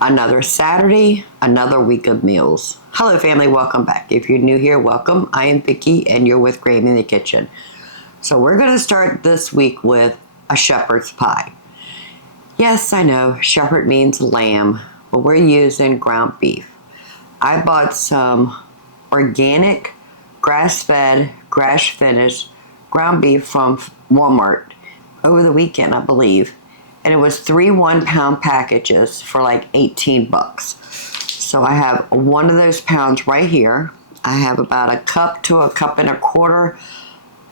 Another Saturday, another week of meals. Hello family, welcome back. If you're new here, welcome. I am Vicki and you're with Grammy in the Kitchen. So we're going to start this week with a shepherd's pie. Yes, I know, shepherd means lamb, but we're using ground beef. I bought some organic, grass-fed, grass-finished ground beef from Walmart over the weekend, I believe. And it was 3 1-pound packages for like 18 bucks. So I have one of those pounds right here. I have about a cup to a cup and a quarter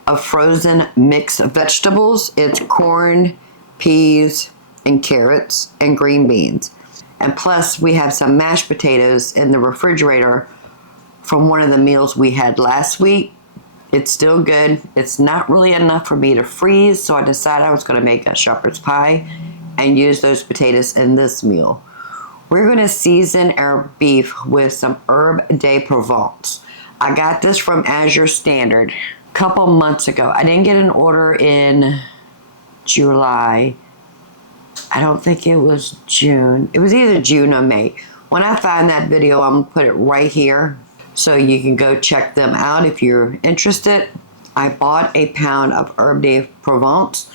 of frozen mixed vegetables. It's corn, peas, and carrots, and green beans. And plus we have some mashed potatoes in the refrigerator from one of the meals we had last week. It's still good. It's not really enough for me to freeze, so I decided I was going to make a shepherd's pie and use those potatoes in this meal. We're going to season our beef with some herb de Provence. I got this from Azure Standard a couple months ago. I didn't get an order in July. I don't think it was June. It was either June or May. When I find that video, I'm going to put it right here so you can go check them out if you're interested. I bought a pound of herb de Provence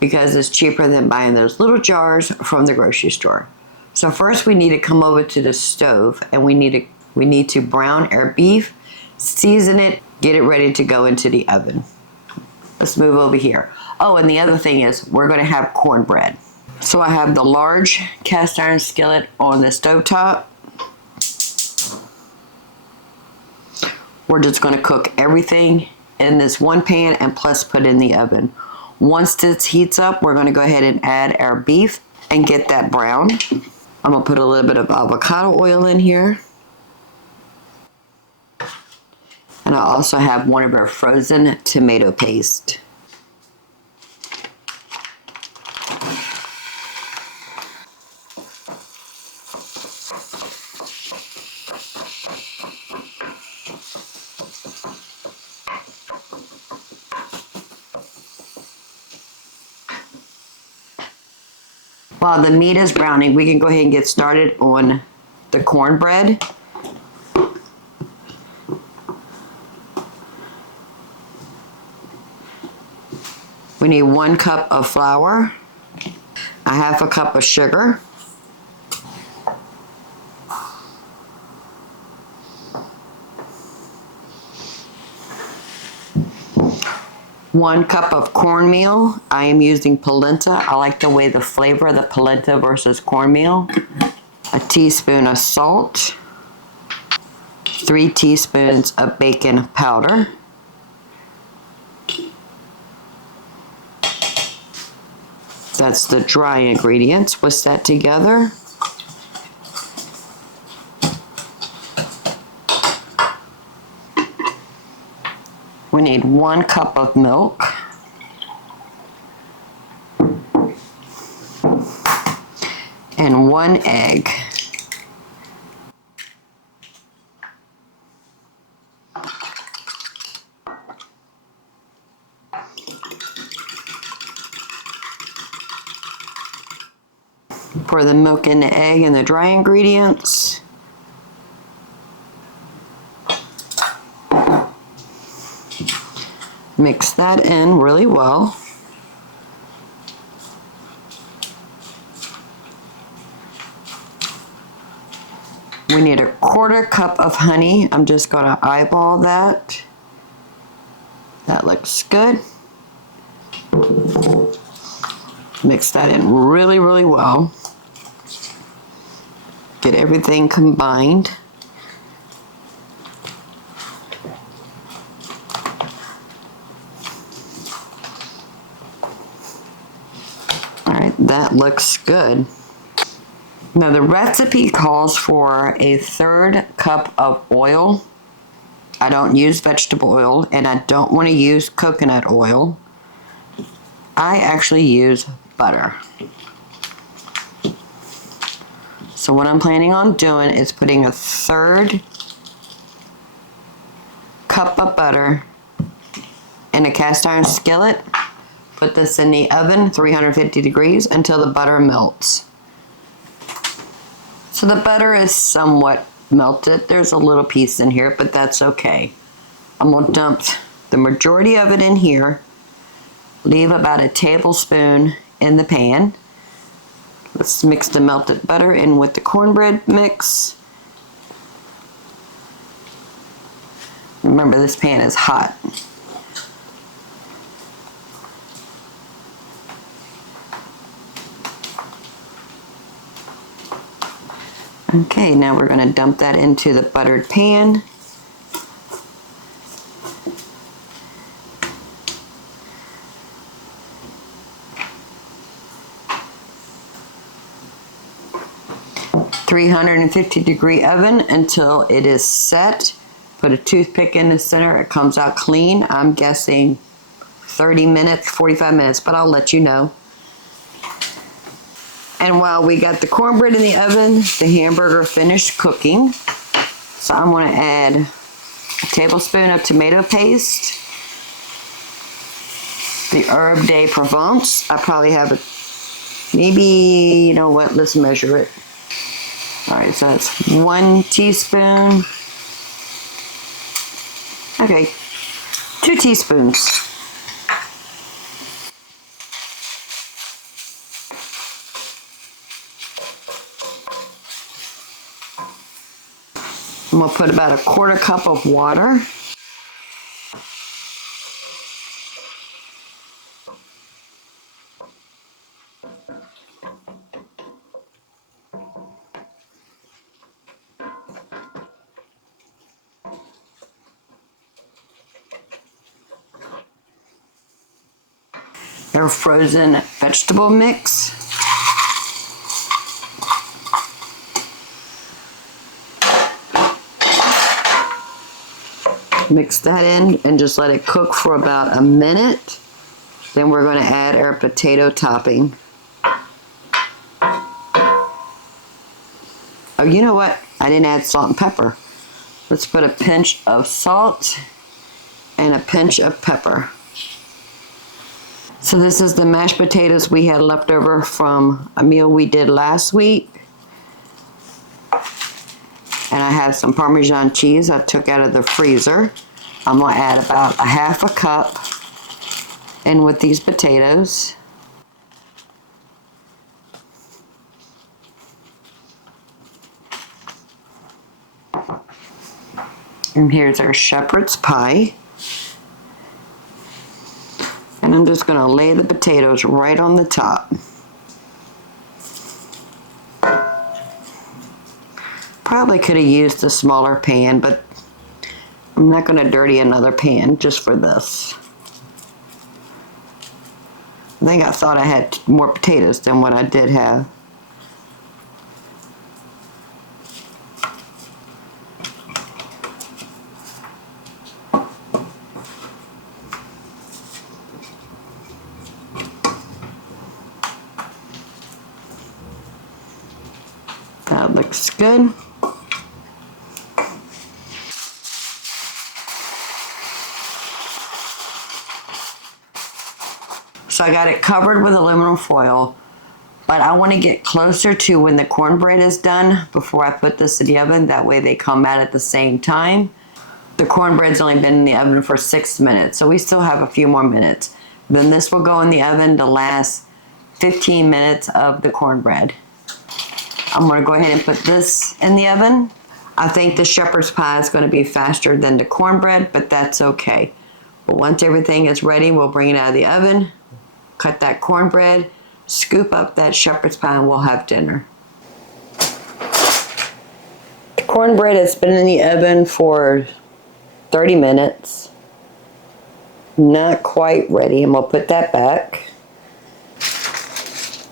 because it's cheaper than buying those little jars from the grocery store. So first we need to come over to the stove and we need to brown our beef, season it, get it ready to go into the oven. Let's move over here. Oh, and the other thing is we're going to have cornbread. So I have the large cast iron skillet on the stovetop. We're just going to cook everything in this one pan and plus put in the oven. Once this heats up, we're going to go ahead and add our beef and get that brown. I'm going to put a little bit of avocado oil in here. And I also have one of our frozen tomato paste. While the meat is browning, we can go ahead and get started on the cornbread. We need 1 cup of flour, a half a cup of sugar, one cup of cornmeal. I am using polenta. I like the way the flavor of the polenta versus cornmeal. A teaspoon of salt. 3 teaspoons of baking powder. That's the dry ingredients. Whisk that together. We need 1 cup of milk. And 1 egg. Pour the milk in the egg and the dry ingredients. Mix that in really well. We need a 1/4 cup of honey. I'm just going to eyeball that. That looks good. Mix that in really, really well. Get everything combined. Alright, that looks good. Now the recipe calls for a 1/3 cup of oil. I don't use vegetable oil and I don't want to use coconut oil. I actually use butter. So what I'm planning on doing is putting a 1/3 cup of butter in a cast iron skillet. Put this in the oven, 350 degrees, until the butter melts. So the butter is somewhat melted. There's a little piece in here, but that's okay. I'm going to dump the majority of it in here. Leave about a tablespoon in the pan. Let's mix the melted butter in with the cornbread mix. Remember, this pan is hot. Okay, now we're going to dump that into the buttered pan. .350-degree oven until it is set. Put a toothpick in the center. It comes out clean. I'm guessing 30 minutes, 45 minutes, but I'll let you know. And while we got the cornbread in the oven, the hamburger finished cooking. So I'm going to add a tablespoon of tomato paste, the herb de Provence. I probably have maybe, you know what, let's measure it. All right, so that's 1 teaspoon. Okay, 2 teaspoons. I'm gonna put about a 1/4 cup of water. Their frozen vegetable mix. Mix that in and just let it cook for about a minute. Then we're going to add our potato topping. Oh, you know what? I didn't add salt and pepper. Let's put a pinch of salt and a pinch of pepper. So this is the mashed potatoes we had left over from a meal we did last week. And I have some Parmesan cheese I took out of the freezer. I'm going to add about a 1/2 cup in with these potatoes. And here's our shepherd's pie. And I'm just going to lay the potatoes right on the top. Probably could have used a smaller pan, but I'm not going to dirty another pan just for this. I think I thought I had more potatoes than what I did have. That looks good. So I got it covered with aluminum foil, but I want to get closer to when the cornbread is done before I put this in the oven. That way they come out at the same time. The cornbread's only been in the oven for 6 minutes, so we still have a few more minutes. Then this will go in the oven to last 15 minutes of the cornbread. I'm going to go ahead and put this in the oven. I think the shepherd's pie is going to be faster than the cornbread, but that's okay. But once everything is ready, we'll bring it out of the oven, cut that cornbread, scoop up that shepherd's pie, and we'll have dinner. The cornbread has been in the oven for 30 minutes. Not quite ready, and we'll put that back.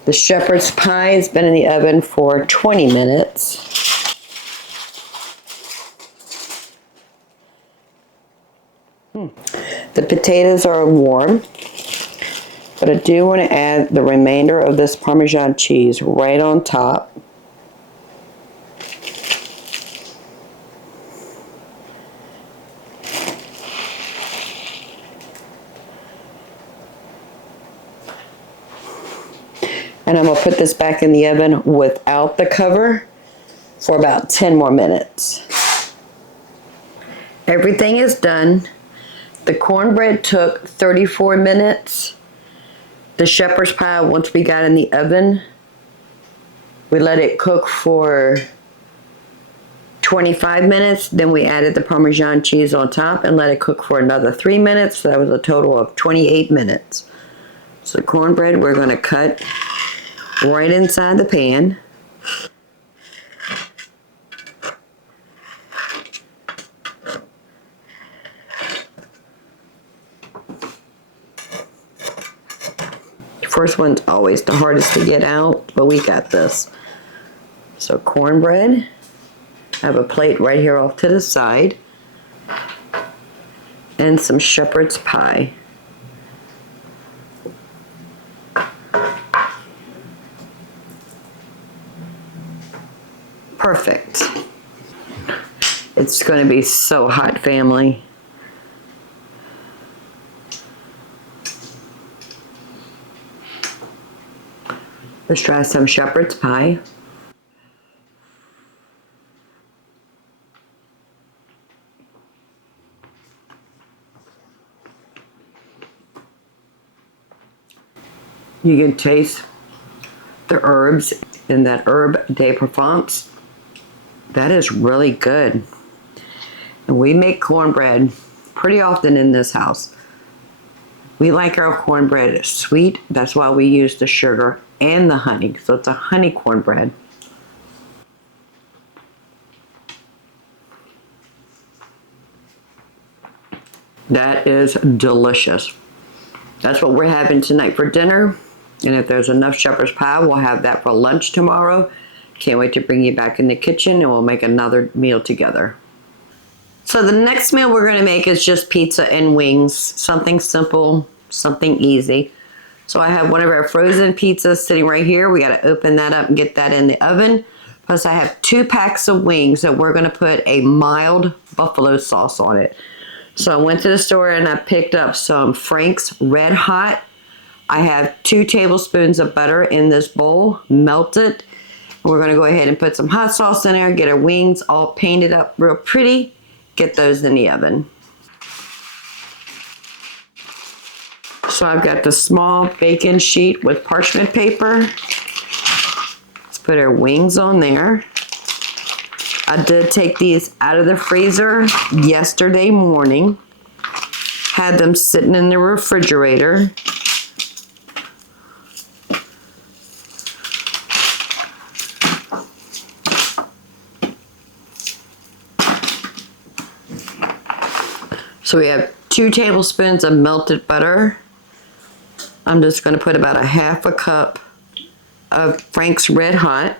The shepherd's pie has been in the oven for 20 minutes. The potatoes are warm, but I do want to add the remainder of this Parmesan cheese right on top. And I'm going to put this back in the oven without the cover for about 10 more minutes. Everything is done. The cornbread took 34 minutes. The shepherd's pie, once we got in the oven, we let it cook for 25 minutes. Then we added the Parmesan cheese on top and let it cook for another 3 minutes. So that was a total of 28 minutes. So the cornbread we're going to cut right inside the pan. First one's always the hardest to get out, but we got this. So cornbread, I have a plate right here off to the side, and some shepherd's pie. Perfect. It's going to be so hot, family. Let's try some shepherd's pie. You can taste the herbs in that herb de Provence. That is really good. And we make cornbread pretty often in this house. We like our cornbread sweet. That's why we use the sugar and the honey. So it's a honey cornbread. That is delicious. That's what we're having tonight for dinner. And if there's enough shepherd's pie, we'll have that for lunch tomorrow. Can't wait to bring you back in the kitchen and we'll make another meal together. So the next meal we're going to make is just pizza and wings. Something simple, something easy. So I have one of our frozen pizzas sitting right here. We got to open that up and get that in the oven. Plus I have 2 packs of wings that we're going to put a mild buffalo sauce on it. So I went to the store and I picked up some Frank's Red Hot. I have 2 tablespoons of butter in this bowl, melted. We're going to go ahead and put some hot sauce in there, get our wings all painted up real pretty, get those in the oven. So I've got the small bacon sheet with parchment paper. Let's put our wings on there. I did take these out of the freezer yesterday morning. Had them sitting in the refrigerator. So we have 2 tablespoons of melted butter. I'm just going to put about a half a cup of Frank's Red Hot.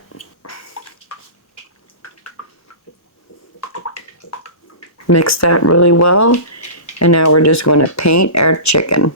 Mix that really well. And now we're just going to paint our chicken.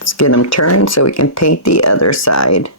Let's get them turned so we can paint the other side.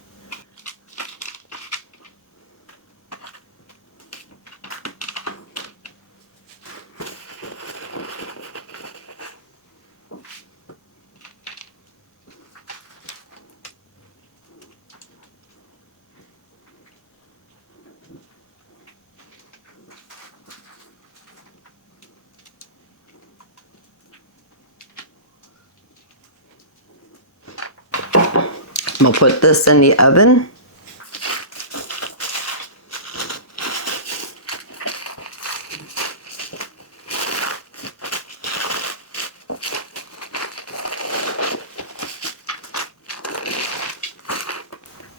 We'll put this in the oven.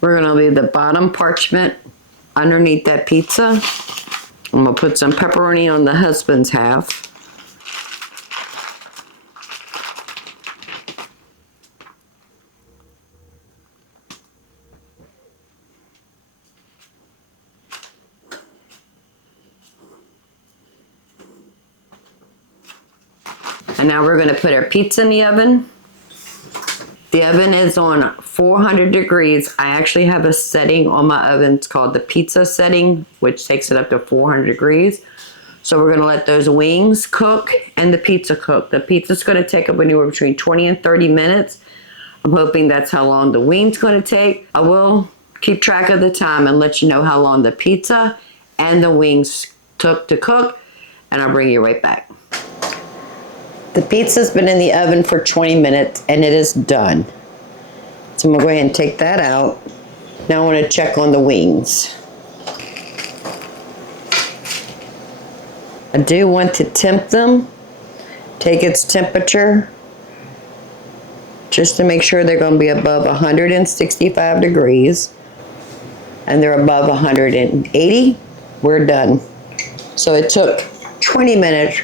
We're going to leave the bottom parchment underneath that pizza. I'm going to put some pepperoni on the husband's half. And now we're going to put our pizza in the oven. The oven is on 400 degrees. I actually have a setting on my oven. It's called the pizza setting, which takes it up to 400 degrees. So we're going to let those wings cook and the pizza cook. The pizza's going to take up anywhere between 20 and 30 minutes. I'm hoping that's how long the wing's going to take. I will keep track of the time and let you know how long the pizza and the wings took to cook, and I'll bring you right back. The pizza's been in the oven for 20 minutes and it is done. So I'm going to go ahead and take that out. Now I want to check on the wings. I do want to temp them, take its temperature, just to make sure they're going to be above 165 degrees. And they're above 180, we're done. So it took 20 minutes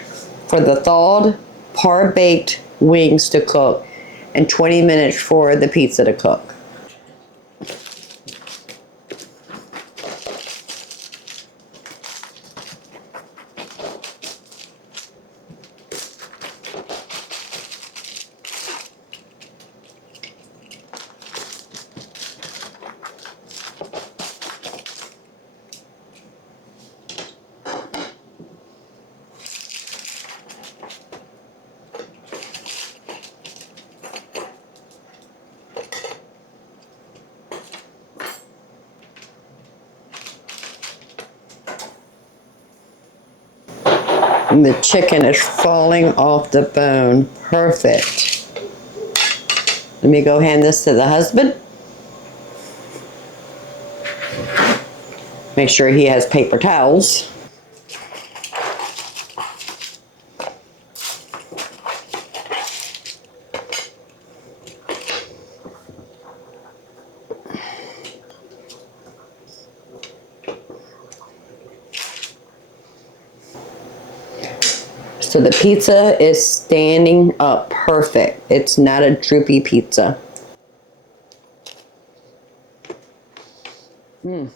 for the thawed, par-baked wings to cook and 20 minutes for the pizza to cook. And the chicken is falling off the bone. Perfect. Let me go hand this to the husband. Make sure he has paper towels. So the pizza is standing up perfect. It's not a droopy pizza. The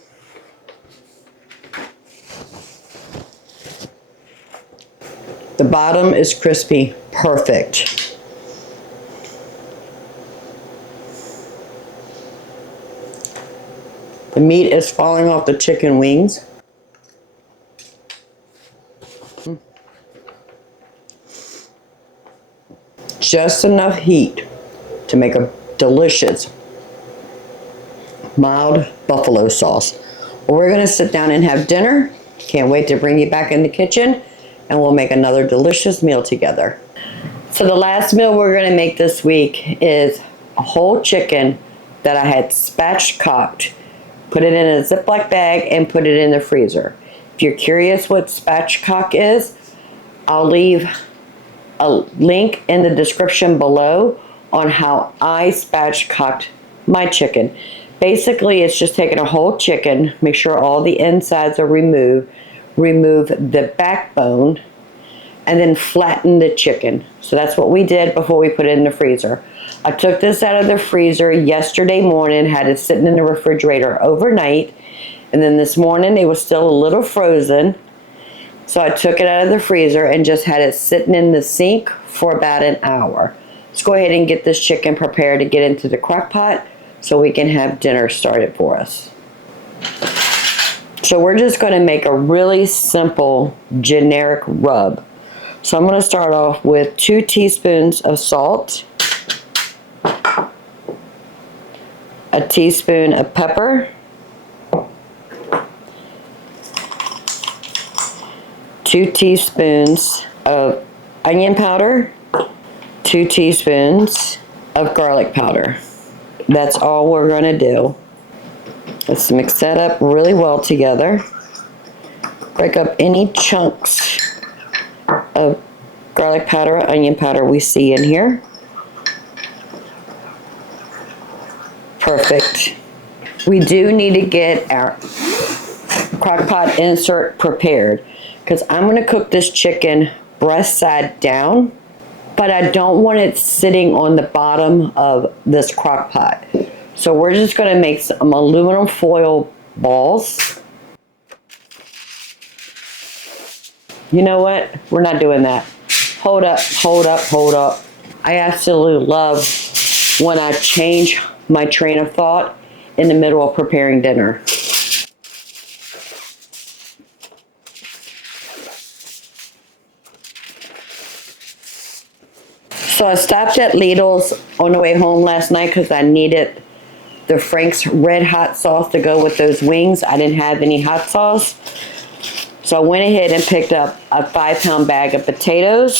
bottom is crispy. Perfect. The meat is falling off the chicken wings. Just enough heat to make a delicious mild buffalo sauce. Well, we're going to sit down and have dinner. Can't wait to bring you back in the kitchen and we'll make another delicious meal together. So the last meal we're going to make this week is a whole chicken that I had spatchcocked. Put it in a Ziploc bag and put it in the freezer. If you're curious what spatchcock is, I'll leave a link in the description below on how I spatchcocked my chicken. Basically, it's just taking a whole chicken, make sure all the insides are removed, remove the backbone, and then flatten the chicken. So that's what we did before we put it in the freezer. I took this out of the freezer yesterday morning, had it sitting in the refrigerator overnight, and then this morning it was still a little frozen. So I took it out of the freezer and just had it sitting in the sink for about an hour. Let's go ahead and get this chicken prepared to get into the crock pot so we can have dinner started for us. So we're just going to make a really simple generic rub. So I'm going to start off with 2 teaspoons of salt, a teaspoon of pepper, 2 teaspoons of onion powder, 2 teaspoons of garlic powder. That's all we're going to do. Let's mix that up really well together. Break up any chunks of garlic powder or onion powder we see in here. Perfect. We do need to get our crock pot insert prepared, because I'm going to cook this chicken breast side down, but I don't want it sitting on the bottom of this crock pot. So we're just going to make some aluminum foil balls. You know what? We're not doing that. Hold up, hold up, hold up. I absolutely love when I change my train of thought in the middle of preparing dinner. So I stopped at Lidl's on the way home last night because I needed the Frank's red hot sauce to go with those wings. I didn't have any hot sauce. So I went ahead and picked up a 5-pound bag of potatoes.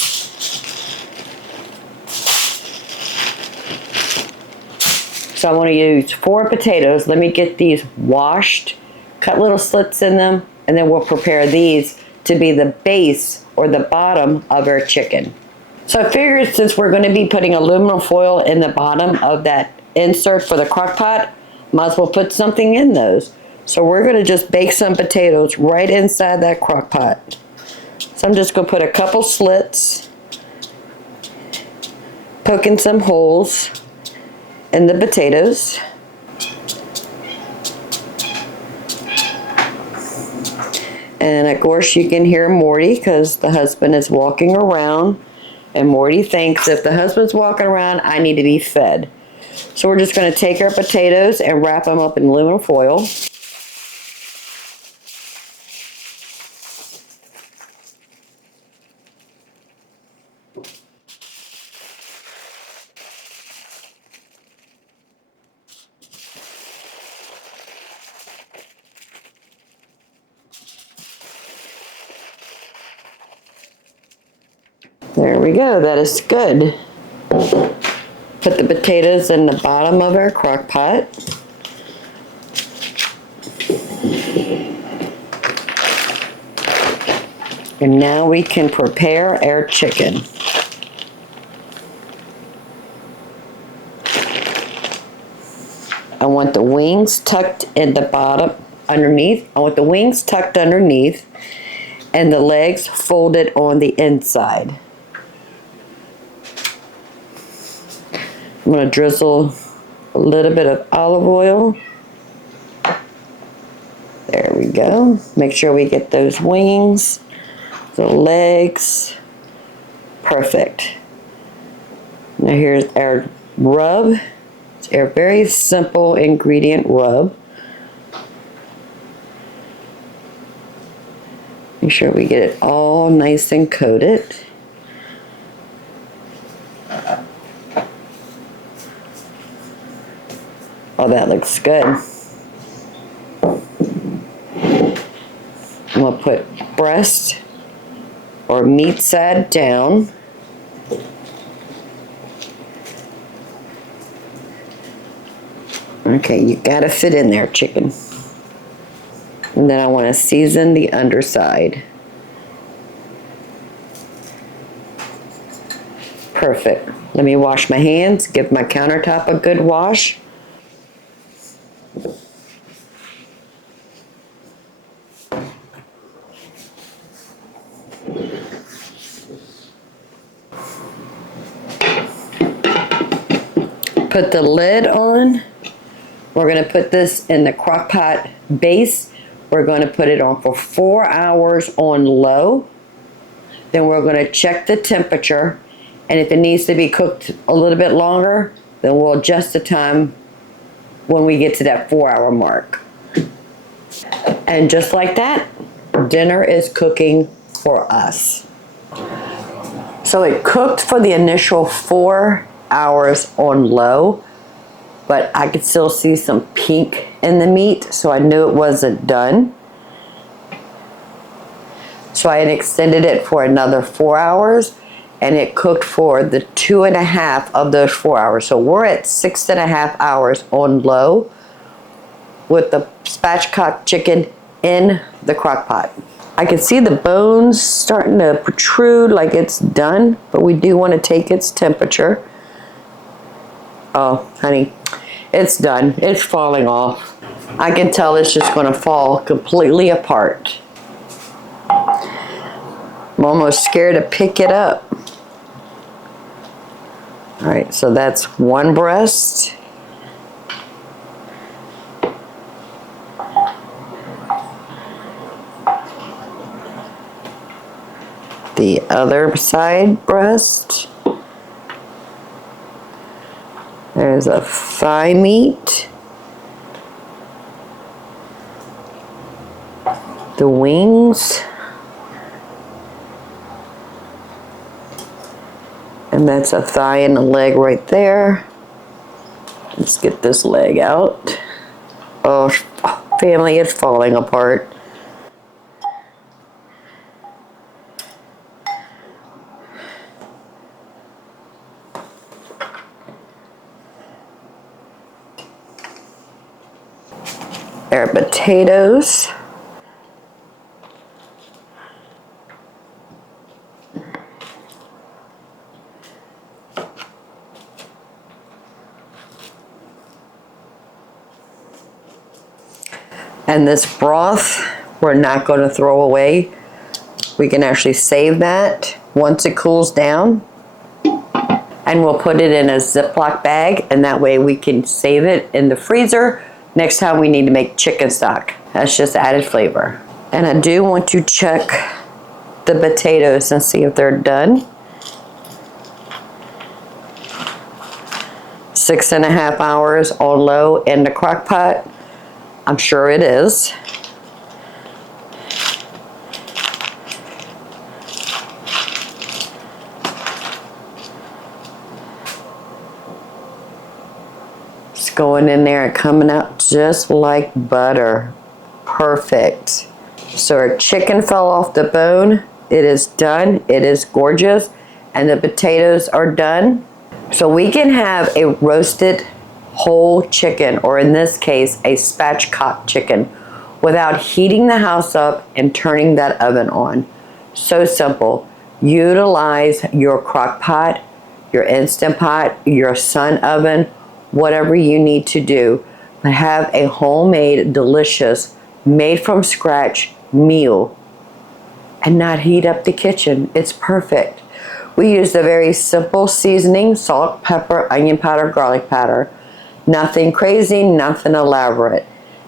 So I want to use 4 potatoes. Let me get these washed, cut little slits in them, and then we'll prepare these to be the base or the bottom of our chicken. So I figured since we're going to be putting aluminum foil in the bottom of that insert for the crock pot, might as well put something in those. So we're going to just bake some potatoes right inside that crock pot. So I'm just going to put a couple slits, poking some holes in the potatoes. And of course you can hear Morty because the husband is walking around. And Morty thinks if the husband's walking around, I need to be fed. So we're just going to take our potatoes and wrap them up in aluminum foil. There we go, that is good. Put the potatoes in the bottom of our crock pot. And now we can prepare our chicken. I want the wings tucked in the bottom, underneath. I want the wings tucked underneath and the legs folded on the inside. I'm going to drizzle a little bit of olive oil. There we go. Make sure we get those wings, the legs. Perfect. Now here's our rub. It's a very simple ingredient rub. Make sure we get it all nice and coated. Oh, that looks good. I'm going to put breast or meat side down. Okay, you gotta fit in there, chicken. And then I want to season the underside. Perfect. Let me wash my hands, give my countertop a good wash. Put the lid on. We're going to put this in the crock pot base. We're going to put it on for 4 hours on low. Then we're going to check the temperature. And if it needs to be cooked a little bit longer, then we'll adjust the time when we get to that 4-hour mark. And just like that, dinner is cooking for us. So it cooked for the initial 4 hours on low, but I could still see some pink in the meat, so I knew it wasn't done. So I had extended it for another 4 hours, and it cooked for the 2.5 of those 4 hours. So we're at 6.5 hours on low with the spatchcock chicken in the crock pot. I can see the bones starting to protrude like it's done, but we do want to take its temperature. Oh, honey, it's done. It's falling off. I can tell it's just going to fall completely apart. I'm almost scared to pick it up. All right, so that's one breast. The other side breast. There's a thigh meat. The wings. And that's a thigh and a leg right there. Let's get this leg out. Oh, family, it's falling apart. There are potatoes. And this broth, we're not going to throw away. We can actually save that once it cools down. And we'll put it in a Ziploc bag, and that way we can save it in the freezer next time we need to make chicken stock. That's just added flavor. And I do want to check the potatoes and see if they're done. 6.5 hours on low in the crock pot. I'm sure it is. It's going in there and coming out just like butter. Perfect. So our chicken fell off the bone. It is done. It is gorgeous. And the potatoes are done. So we can have a roasted whole chicken, or in this case, a spatchcock chicken, without heating the house up and turning that oven on. So simple. Utilize your crock pot, your Instant Pot, your Sun oven, whatever you need to do. But have a homemade, delicious, made from scratch meal and not heat up the kitchen. It's perfect. We used a very simple seasoning: salt, pepper, onion powder, garlic powder. Nothing crazy, nothing elaborate.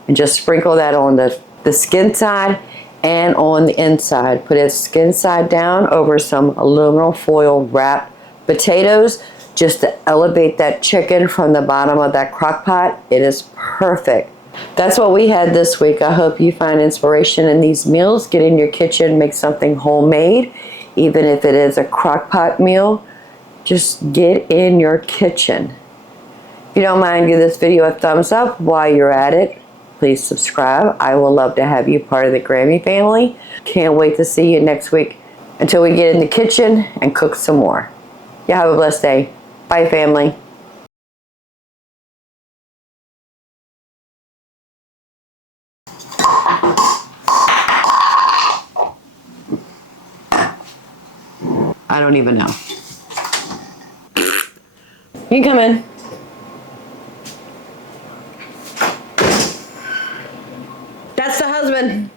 And just sprinkle that on the skin side and on the inside. Put it skin side down over some aluminum foil wrapped potatoes just to elevate that chicken from the bottom of that crock pot. It is perfect. That's what we had this week. I hope you find inspiration in these meals. Get in your kitchen, make something homemade, even if it is a crock pot meal. Just get in your kitchen. If you don't mind, give this video a thumbs up. While you're at it, please subscribe. I will love to have you part of the Grammy family. Can't wait to see you next week until we get in the kitchen and cook some more. You have a blessed day. Bye, family. I don't even know. You can come in. That's the husband.